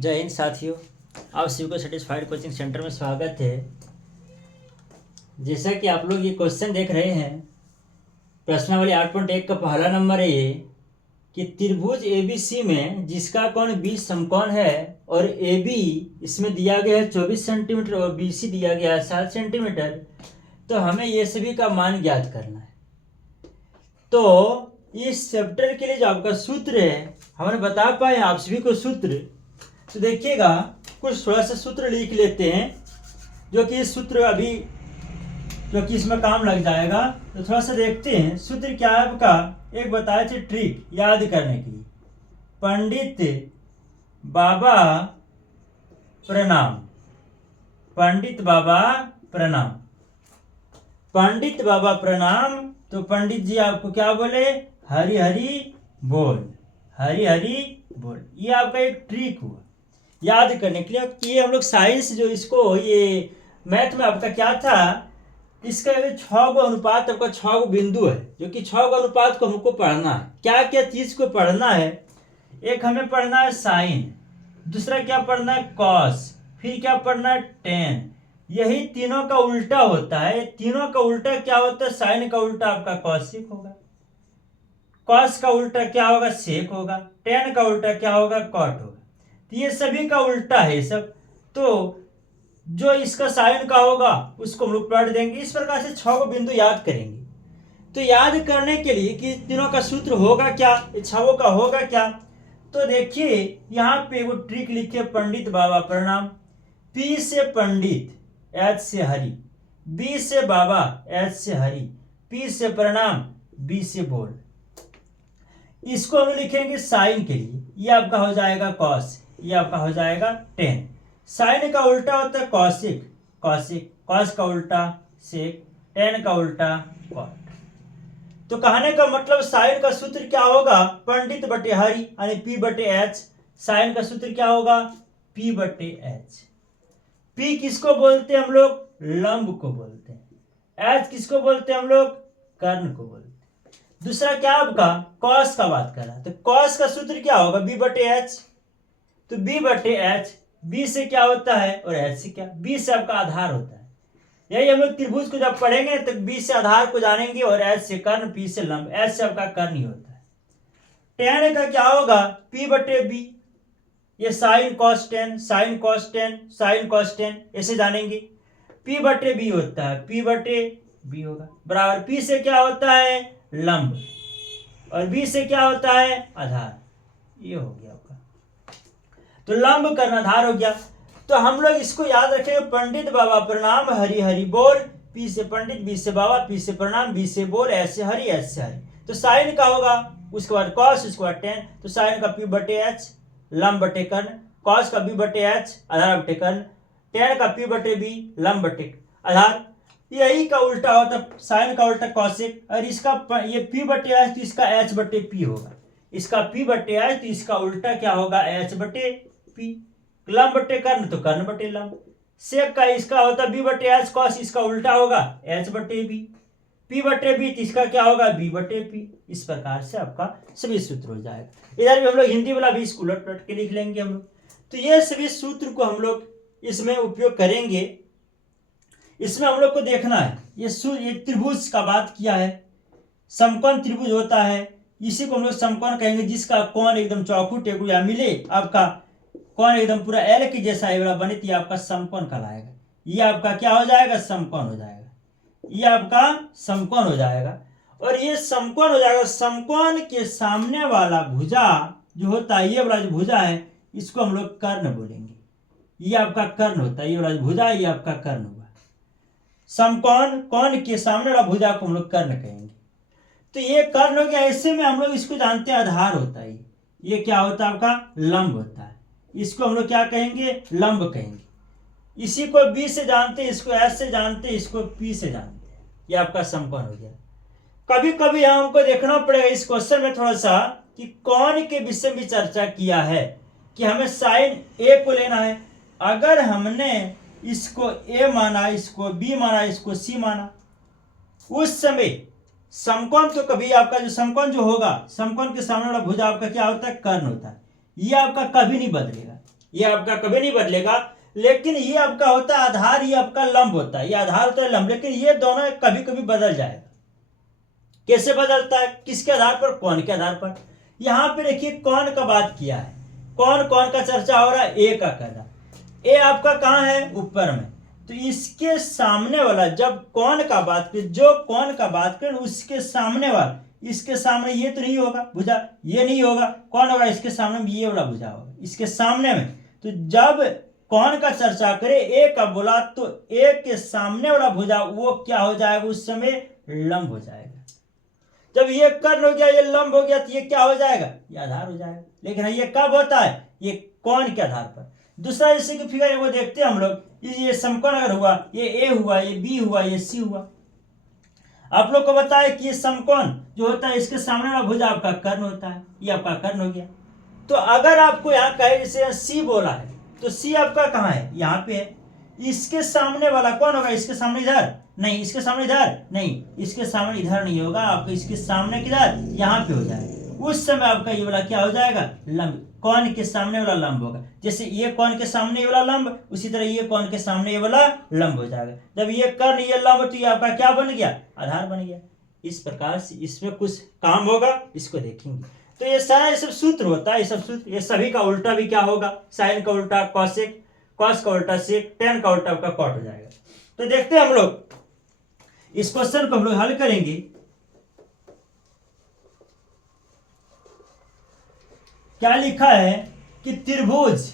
जय हिंद साथियों, आप सभी को सेटिस्फाइड कोचिंग सेंटर में स्वागत है। जैसा कि आप लोग ये क्वेश्चन देख रहे हैं, प्रश्नावली 8.1 का पहला नंबर है ये कि त्रिभुज एबीसी में जिसका कोण 20 समकोण है और AB इसमें दिया गया है 24 सेंटीमीटर और BC दिया गया है 7 सेंटीमीटर, तो हमें ये सभी का मान ज्ञात करना है। तो इस चैप्टर के लिए जो आपका सूत्र है, हमने बता पाए आप सभी को सूत्र। तो देखिएगा, कुछ थोड़ा सा सूत्र लिख लेते हैं जो कि इस सूत्र अभी जो कि इसमें काम लग जाएगा। तो थोड़ा सा देखते हैं सूत्र क्या है आपका। एक बताए थे ट्रिक याद करने के लिए, पंडित बाबा प्रणाम, पंडित बाबा प्रणाम, पंडित बाबा प्रणाम। तो पंडित जी आपको क्या बोले? हरि हरि बोल, हरि हरि बोल। ये आपका एक ट्रिक हुआ याद करने के लिए कि ये हम लोग साइंस जो इसको ये मैथ में आपका क्या था, इसका 6 गो अनुपात आपका 6 गो बिंदु है, जो कि 6 गो अनुपात को हमको पढ़ना है। क्या क्या चीज को पढ़ना है? एक हमें पढ़ना है साइन, दूसरा क्या पढ़ना है कॉस, फिर क्या पढ़ना है टेन। यही तीनों का उल्टा होता है। तीनों का उल्टा क्या होता है? साइन का उल्टा आपका कॉसिक होगा, कॉस का उल्टा क्या होगा? सेक होगा, टेन का उल्टा क्या होगा? कॉट होगा। तो ये सभी का उल्टा है सब। तो जो इसका साइन का होगा उसको हम लोग पढ़ देंगे। इस प्रकार से 6 को बिंदु याद करेंगे। तो याद करने के लिए कि तीनों का सूत्र होगा क्या, 6 का होगा क्या, तो देखिए यहाँ पे वो ट्रिक लिखे, पंडित बाबा प्रणाम। पी से पंडित, एच से हरि, बी से बाबा, एच से हरि, पी से प्रणाम, बी से बोल। इसको हम लिखेंगे साइन के लिए। ये आपका हो जाएगा कॉस, ये आपका हो जाएगा टेन। साइन का उल्टा होता है कॉसिक, कॉसिक, कॉस का उल्टा सेक, टेन का उल्टा कॉट। तो कहने का मतलब साइन का सूत्र क्या होगा? पंडित बटे हरि यानी पी बटे एच। साइन का सूत्र क्या होगा? पी बटे एच। पी किसको बोलते हैं हम लोग? लंब को बोलते हैं। एच किसको बोलते हैं हम लोग? कर्ण को बोलते हैं। दूसरा क्या आपका? कॉस का बात कर रहा है। तो कॉस का सूत्र क्या होगा? बी बटे एच। तो बी बटे एच, बी से क्या होता है और एच से क्या? बी से आपका आधार होता है। यही हम लोग त्रिभुज को जब पढ़ेंगे तो बी से आधार को जानेंगे और एच से कर्ण, पी से लंब। एच से आपका कर्ण ही होता है। टेन का क्या होगा? पी बटे बी। ये sine cos tan, sine cos tan, sine cos tan, ऐसे जानेंगे। पी बटे बी होता है, पी बटे बी होगा बराबर। पी से क्या होता है? लंब, और बी से क्या होता है? आधार। ये हो गया आपका। तो लंब कर्ण आधार हो गया। तो हम लोग इसको याद रखेंगे, पंडित बाबा प्रणाम, हरि हरि बोल। पी से पंडित, बी से बाबा, पी से प्रणाम, बी से बोल, एच से हरि, एच से हरि। तो साइन का होगा, उसके बाद कॉस, उसके बाद टेन। तो साइन का पी बटे एच, लंब बटे कर्ण, कॉस का बी बटे एच, आधार बटे कर्ण, टेन का पी बटे बी, लंब बटे आधार। यही का उल्टा होता है, साइन का उल्टा कॉसिक। और इसका ये पी बटे एच तो इसका एच बटे पी होगा। इसका पी बटे एच तो इसका उल्टा क्या होगा? एच बटे पी। लंब बटे कर्ण तो कर्ण बटे लंब। सेक का इसका होता बी बटे एच कॉस, इसका उल्टा होगा एच बटे बी। पी बटे बी तो इसका क्या होगा? बी बटे पी। इस प्रकार से आपका सभी सूत्र हो जाएगा। इधर भी हम लोग हिंदी वाला भी इसको उलट पलट के लिख लेंगे हम लोग। तो ये सभी सूत्र को हम लोग इसमें उपयोग करेंगे। इसमें हम लोग को देखना है, ये त्रिभुज का बात किया है। समकोण त्रिभुज होता है, इसी को हम लोग समकोण कहेंगे, जिसका कोण एकदम चौखू टेकू या मिले, आपका कोण एकदम पूरा एल के जैसा ये वाला बने, तो ये आपका समकोण कहलाएगा। ये आपका क्या हो जाएगा? समकोण हो जाएगा। ये आपका समकोण हो जाएगा। और ये समकोण हो जाएगा। समकोण के सामने वाला भुजा जो होता है, ये वाला जो भुजा है, इसको हम लोग कर्ण बोलेंगे। ये आपका कर्ण होता है, ये वाला भुजा, ये आपका कर्ण हुआ। समकोण, कोण के सामने वाला भुजा को हम लोग कर्ण कहेंगे। तो ये कर्ण हो गया। ऐसे में हम लोग इसको जानते हैं आधार होता है। ये क्या होता है? आपका लंब होता है। इसको हम लोग क्या कहेंगे? लंब कहेंगे। इसी को बी से जानते हैं, इसको एस से जानते हैं, इसको पी से जानते हैं। ये आपका समकोण हो गया। कभी कभी यहाँ हमको देखना पड़ेगा इस क्वेश्चन में थोड़ा सा कि कोण के विषय में चर्चा किया है कि हमें साइन ए को लेना है। अगर हमने इसको ए माना, इसको बी माना, इसको सी माना, उस समय समकोण तो कभी आपका जो समकोण जो होगा, समकोण के सामने वाला भुजा आपका क्या होता है? कर्ण होता है। ये आपका कभी नहीं बदलेगा। ये आपका कभी नहीं बदलेगा। लेकिन ये आपका होता है आधार, ये आपका लंब होता है, ये आधार होता है लंब, लेकिन ये दोनों कभी कभी बदल जाएगा। कैसे बदलता है, किसके आधार पर, कोण के आधार पर। यहां पे देखिए कोण का बात किया है, कौन कौन का चर्चा हो रहा है, ए का कर रहा है। ए आपका कहां है, ऊपर में, तो इसके सामने वाला, जब कोण का बात करें, जो कोण का बात करें उसके सामने वाला, इसके सामने ये तो नहीं होगा भुजा, ये नहीं होगा, कौन होगा इसके सामने में, ये वाला भुजा होगा इसके सामने में। तो जब कोण का चर्चा करे, ए का बोला, तो ए के सामने वाला भुजा वो क्या हो जाएगा, उस समय लंब हो जाएगा। जब ये कर्ण हो गया, ये लंब हो गया, तो ये क्या हो जाएगा, ये आधार हो जाएगा। लेकिन ये कब होता है, ये कोण के आधार पर। दूसरा जैसे कि फिगर वो देखते हैं हम लोग, ये समकोण अगर हुआ, ये ए हुआ, ये बी हुआ, ये सी हुआ। आप लोग को बताया कि ये समकोण जो होता है इसके सामने वाला भुजा आपका कर्ण होता है, ये आपका कर्ण हो गया। तो अगर आपको यहाँ कहे, जैसे सी बोला है, तो सी आपका कहाँ है, यहाँ पे है। इसके सामने वाला कौन होगा, इसके सामने इधर नहीं, इसके सामने इधर नहीं, इसके सामने इधर नहीं होगा, आपको इसके सामने किधर, यहाँ पे हो जाएगा। उस समय आपका ये वाला क्या हो जाएगा, लंब, कोण के सामने वाला लंब होगा। जैसे ये कोण के सामने ये वाला लंब, उसी तरह ये कोण के सामने ये वाला लंब हो जाएगा। जब ये कर्ण ये लंब, तो ये आपका क्या बन गया, आधार बन गया। इस प्रकार से इसमें कुछ काम होगा, इसको देखेंगे। तो ये सारा ये सब सूत्र होता है, ये सब सूत्र, ये सभी का उल्टा भी क्या होगा, साइन का उल्टा कॉसेक, कॉस का उल्टा सेक, टेन का उल्टा आपका कॉट हो जाएगा। तो देखते हैं हम लोग इस क्वेश्चन को हम लोग हल करेंगे। क्या लिखा है कि त्रिभुज,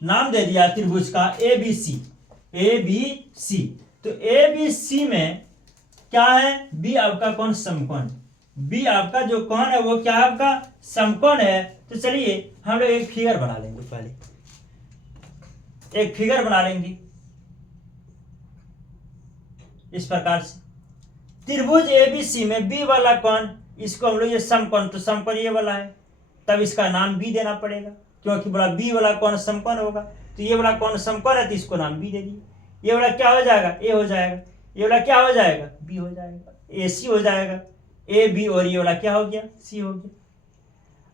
नाम दे दिया त्रिभुज का A B C, A B C. तो ए बी सी में क्या है, बी आपका कौन, समकोण, बी आपका जो कोण है वो क्या आपका समकोण है। तो चलिए हम लोग एक फिगर बना लेंगे, पहले एक फिगर बना लेंगे इस प्रकार से। त्रिभुज एबीसी में बी वाला कोण, इसको हम लोग ये समकोण, तो समकोण ये वाला है, तब इसका नाम बी देना पड़ेगा, क्योंकि बोला बी वाला कोण समकोण होगा। तो ये वाला कोण समकोण है, तो इसको नाम बी दे दिए। ये वाला क्या हो जाएगा, ए हो जाएगा, ये वाला क्या हो जाएगा, बी हो जाएगा, ए सी हो जाएगा, ए बी, और ये वाला क्या हो गया, सी हो गया।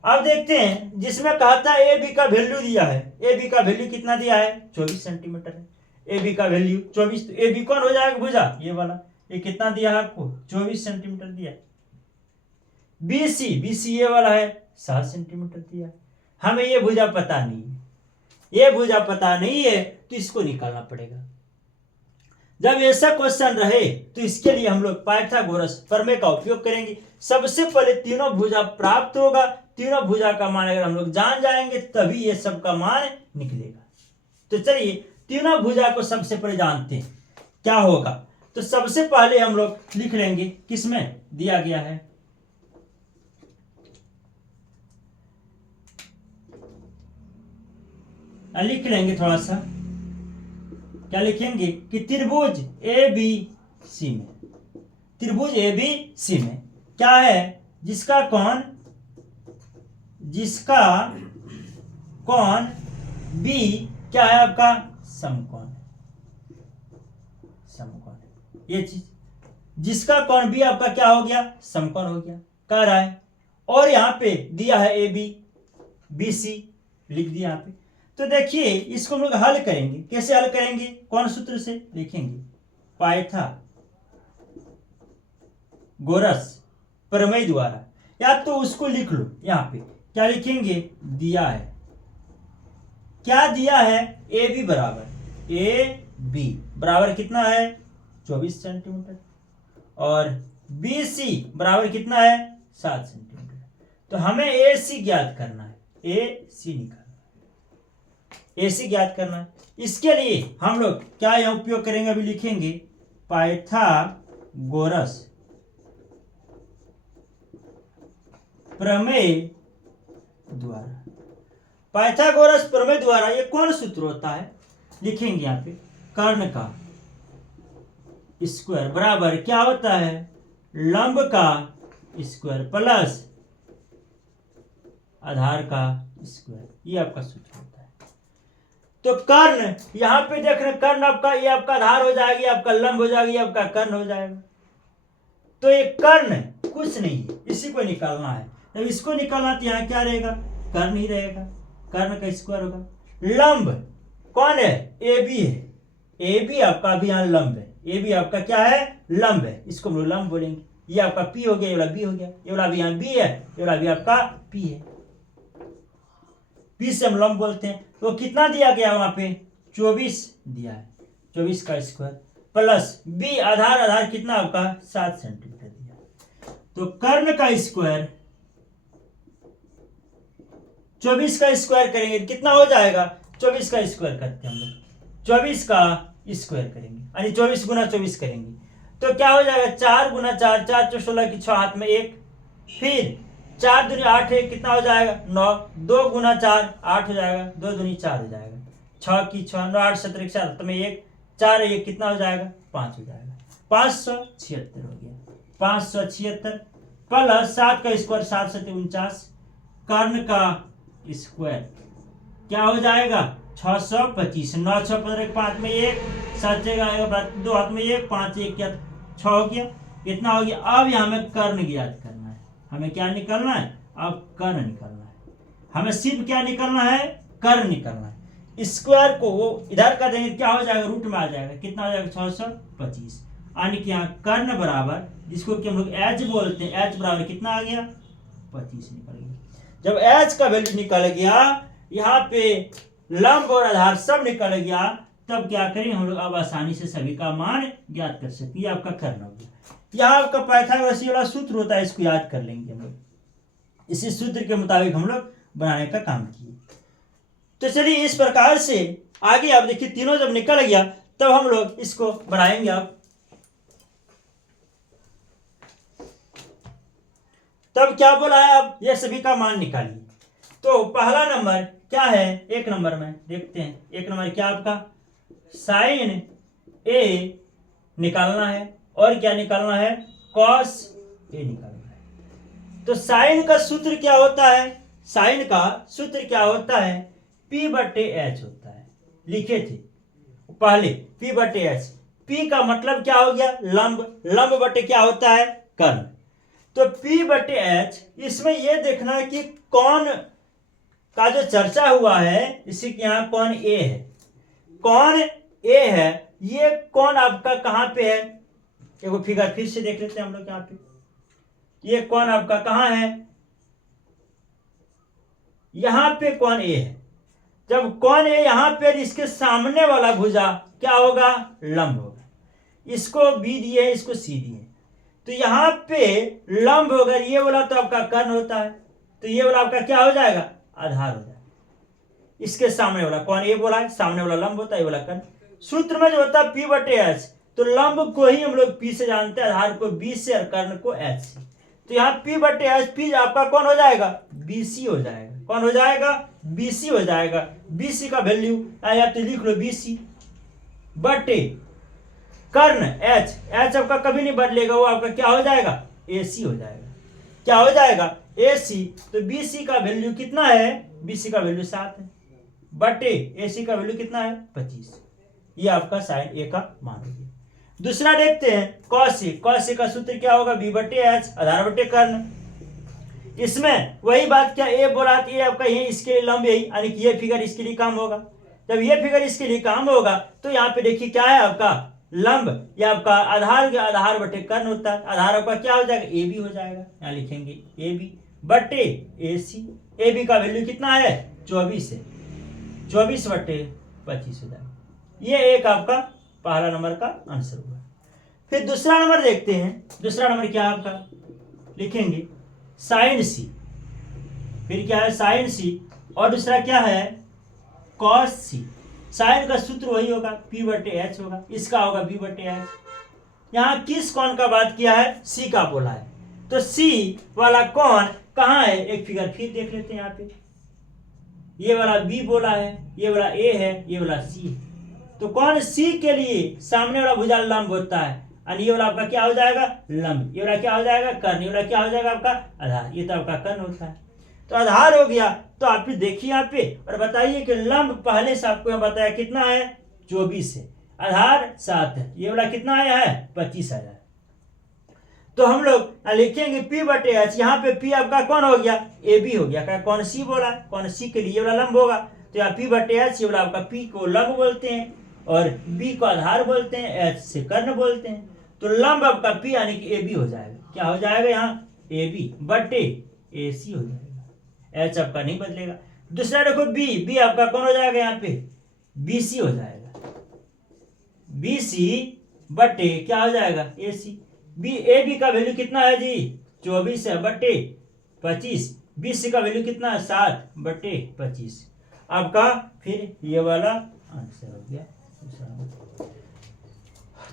अब देखते हैं, जिसमें कहा था ए बी का वैल्यू दिया है, ए बी का वैल्यू कितना दिया है, 24 सेंटीमीटर है। ए बी का वैल्यू 24, तो ए बी कौन हो जाएगा, भुजा ये वाला, ये कितना दिया है आपको, 24 सेंटीमीटर दिया। बी सी ये वाला है, 7 सेंटीमीटर दिया। हमें ये भुजा पता नहीं है, ये भुजा पता नहीं है, तो इसको निकालना पड़ेगा। जब ऐसा क्वेश्चन रहे तो इसके लिए हम लोग पाइथागोरस प्रमेय का उपयोग करेंगे। सबसे पहले तीनों भुजा प्राप्त होगा, तीनों भुजा का मान अगर हम लोग जान जाएंगे तभी ये सब का मान निकलेगा। तो चलिए तीनों भुजा को सबसे पहले जानते हैं क्या होगा। तो सबसे पहले हम लोग लिख लेंगे, किसमें दिया गया है, लिख लेंगे थोड़ा सा, क्या लिखेंगे कि त्रिभुज ए बी सी में, त्रिभुज ए बी सी में क्या है, जिसका कोण बी क्या है आपका, समकोण, ये चीज, जिसका कोण बी आपका क्या हो गया, समकोण हो गया, कह रहा है। और यहां पे दिया है ए बी, बी सी लिख दिया यहाँ पे। तो देखिए इसको हम लोग हल करेंगे, कैसे हल करेंगे, कौन सूत्र से लिखेंगे, पाइथागोरस प्रमेय द्वारा, या तो उसको लिख लो, यहाँ पे क्या लिखेंगे, दिया है, क्या दिया है, ए बी बराबर कितना है, 24 सेंटीमीटर, और बी सी बराबर कितना है, 7 सेंटीमीटर। तो हमें ए सी ज्ञात करना है, ए सी निकालना, ऐसे ज्ञात करना है। इसके लिए हम लोग क्या यहां उपयोग करेंगे, अभी लिखेंगे पाइथागोरस प्रमेय द्वारा। पाइथागोरस प्रमेय द्वारा ये कौन सूत्र होता है, लिखेंगे यहां पे, कर्ण का स्क्वायर बराबर क्या होता है, लंब का स्क्वायर प्लस आधार का स्क्वायर, ये आपका सूत्र होता है। तो कर्ण यहां पे देख रहे, कर्ण आपका, ये आपका आधार हो जाएगी, आपका लंब हो जाएगी, आपका कर्ण हो जाएगा। तो ये कर्ण कुछ नहीं है, इसी को निकालना है। जब इसको निकालना तो यहाँ क्या रहेगा, कर्ण ही रहेगा, कर्ण का स्क्वायर होगा। लंब कौन है, ए बी है, ए बी आपका भी यहाँ लंब है, ए बी आपका क्या है, लंब है, इसको हम लोग लंब बोलेंगे। ये आपका पी हो गया, ये वाला बी हो गया, ये वाला भी यहाँ बी है, ये वाला भी आपका पी है, पी से हम लंब बोलते हैं। तो कितना दिया गया वहां पे, 24 दिया है, 24 का स्क्वायर प्लस बी आधार, आधार कितना आपका 7 सेंटीमीटर दिया। तो कर्ण का स्क्वायर 24 का स्क्वायर करेंगे कितना हो जाएगा, 24 का स्क्वायर करते हैं हम लोग, 24 का स्क्वायर करेंगे यानी 24 गुना 24 करेंगे तो क्या हो जाएगा, 4 गुना 4, 4 चौ 16 की 6 हाथ में 1, फिर 4 दूनी 8 है, कितना हो जाएगा 9, 2 गुना 4 8 हो जाएगा, 2 दूनी 4 हो जाएगा, 6 की 6, 9 8 17 की 4 में 1, 4 1 कितना हो जाएगा 5 हो जाएगा, 576 हो गया, 576 प्लस 7 का स्क्वायर 7 7 49, कर्ण का स्क्वायर क्या हो जाएगा 625, 9 6 15 5 में 1, 7 2 हाथ में 1, 5 1 क्या 6 हो गया, कितना हो गया। अब यहाँ हमें कर्ण ज्ञात करना है, हमें क्या निकालना है, अब कर्ण निकालना है, हमें सिर्फ क्या निकालना है, कर्ण निकालना है। स्क्वायर को वो इधर कर देंगे क्या हो जाएगा, रूट में आ जाएगा, कितना हो जाएगा 625, यानी कि यहाँ कर्ण बराबर, जिसको कि हम लोग एच बोलते हैं, एच बराबर कितना आ गया 25 निकल गया। जब एच का वैल्यू निकल गया, यहाँ पे लंब और आधार सब निकल गया, तब क्या करें हम लोग, अब आसानी से सभी का मान ज्ञात कर सकते हैं। आपका कर्ण हो गया, यहाँ आपका पाइथागोरस वाला सूत्र होता है, इसको याद कर लेंगे हम लोग, इसी सूत्र के मुताबिक हम लोग बनाने का काम किए। तो चलिए इस प्रकार से आगे आप देखिए, तीनों जब निकल गया तब हम लोग इसको बढ़ाएंगे। आप तब क्या बोला है, अब ये सभी का मान निकालिए। तो पहला नंबर क्या है, एक नंबर में देखते हैं, एक नंबर क्या आपका साइन ए निकालना है, और क्या निकालना है, कॉस ए निकालना है। तो साइन का सूत्र क्या होता है, साइन का सूत्र क्या होता है, P बटे एच होता है, लिखे थे पहले P बटे एच, P का मतलब क्या हो गया, लंब, लंब बटे क्या होता है, कर्ण। तो P बटे एच, इसमें यह देखना है कि कौन का जो चर्चा हुआ है, इसी के यहाँ कौन ए है, कौन ए है, ये कौन आपका कहाँ पे है, एक फिगर फिर से देख लेते हैं हम लोग यहाँ पे, ये कौन आपका कहाँ है, यहाँ पे कौन ए है। जब कौन ए यहाँ पे, इसके सामने वाला भुजा क्या होगा, लंब होगा, इसको बी दिए, इसको सी दिए, तो यहाँ पे लंब होगा, ये वाला तो आपका कर्ण होता है, तो ये वाला आपका क्या हो जाएगा, आधार हो जाएगा। इसके सामने वाला कौन ए बोला है, सामने वाला लंब होता है, ये वाला कर्ण। सूत्र में जो होता है P बटे एच, तो लंब को ही हम लोग P से जानते हैं, आधार को B से और कर्ण को H से। तो यहाँ P बटे एच, P आपका कौन हो जाएगा, BC हो जाएगा, कौन हो जाएगा, BC हो जाएगा। BC का वैल्यू या तो लिख लो BC बटे कर्ण H, H आपका कभी नहीं बदलेगा, वो आपका क्या हो जाएगा, AC हो जाएगा, क्या हो जाएगा AC। तो BC का वैल्यू कितना है, BC का वैल्यू 7 है, बटे AC का वैल्यू कितना है 25, ये आपका साइन ए का मान हो गया। दूसरा देखते हैं कॉस ए, कॉस ए का सूत्र क्या होगा, B बटे एच, आधार बटे कर्ण। इसमें वही बात, क्या ए बोला, ये आपका यही इसके लिए लंब, यही यानी कि ये फिगर इसके लिए काम होगा। जब ये फिगर इसके लिए काम होगा तो यहाँ पे देखिए क्या है आपका लंब, या आपका आधार, आधार बटे कर्ण होता है, आधार आपका क्या हो जाएगा, ए बी हो जाएगा, यहाँ लिखेंगे ए बी बटे ए सी। ए बी का वैल्यू कितना है 24 है, 24 बटे 25 हो जाएगा। ये एक आपका पहला नंबर का आंसर हुआ। फिर दूसरा नंबर देखते हैं, दूसरा नंबर क्या है आपका, लिखेंगे साइन सी, फिर क्या है साइन सी, और दूसरा क्या है कॉस सी। साइन का सूत्र वही होगा P बटे एच होगा, इसका होगा B बटे एच। यहाँ किस कौन का बात किया है, C का बोला है, तो C वाला कौन कहाँ है, एक फिगर फिर देख लेते हैं यहाँ पे, ये वाला B बोला है, ये वाला A है, ये वाला C है। तो कौन C के लिए सामने वाला भुजा लंब होता है, और ये वाला आपका क्या हो जाएगा लंब, ये वाला क्या हो जाएगा कर्ण, ये वाला क्या हो जाएगा आपका आधार, ये तो आपका कर्ण होता है। तो आधार हो गया। तो आप भी देखिए यहाँ पे और बताइए कि लंब पहले से आपको यहाँ बताया कितना है 24 है, आधार 7 है, ये वाला कितना आया है 25 आया है। तो हम लोग लिखेंगे P बटे एच, यहाँ पे P आपका कौन हो गया, AB हो गया, कौन C बोला, कौन C के लिए वाला लंब होगा, तो यहाँ P बटे H, ये वाला आपका P को लंब बोलते हैं और B को आधार बोलते हैं, H से कर्ण बोलते हैं। तो लंब आपका P यानी कि AB हो जाएगा। क्या हो जाएगा यहाँ? AB बटे AC हो जाएगा। H आपका नहीं बदलेगा। दूसरा देखो B आपका कौन हो जाएगा यहाँ पे? BC हो जाएगा। BC बटे क्या हो जाएगा? AC। AB का वैल्यू कितना है जी? 24 है बटे 25। BC का वैल्यू कितना है? 7 बटे 25। आपका फिर ये वाला आंसर हो गया।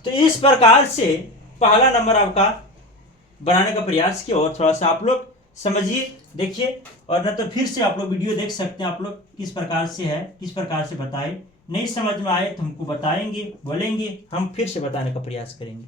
तो इस प्रकार से पहला नंबर आपका बनाने का प्रयास किया और थोड़ा सा आप लोग समझिए, देखिए, और न तो फिर से आप लोग वीडियो देख सकते हैं आप लोग किस प्रकार से है, किस प्रकार से बताए। नहीं समझ में आए तो हमको बताएंगे, बोलेंगे, हम फिर से बताने का प्रयास करेंगे।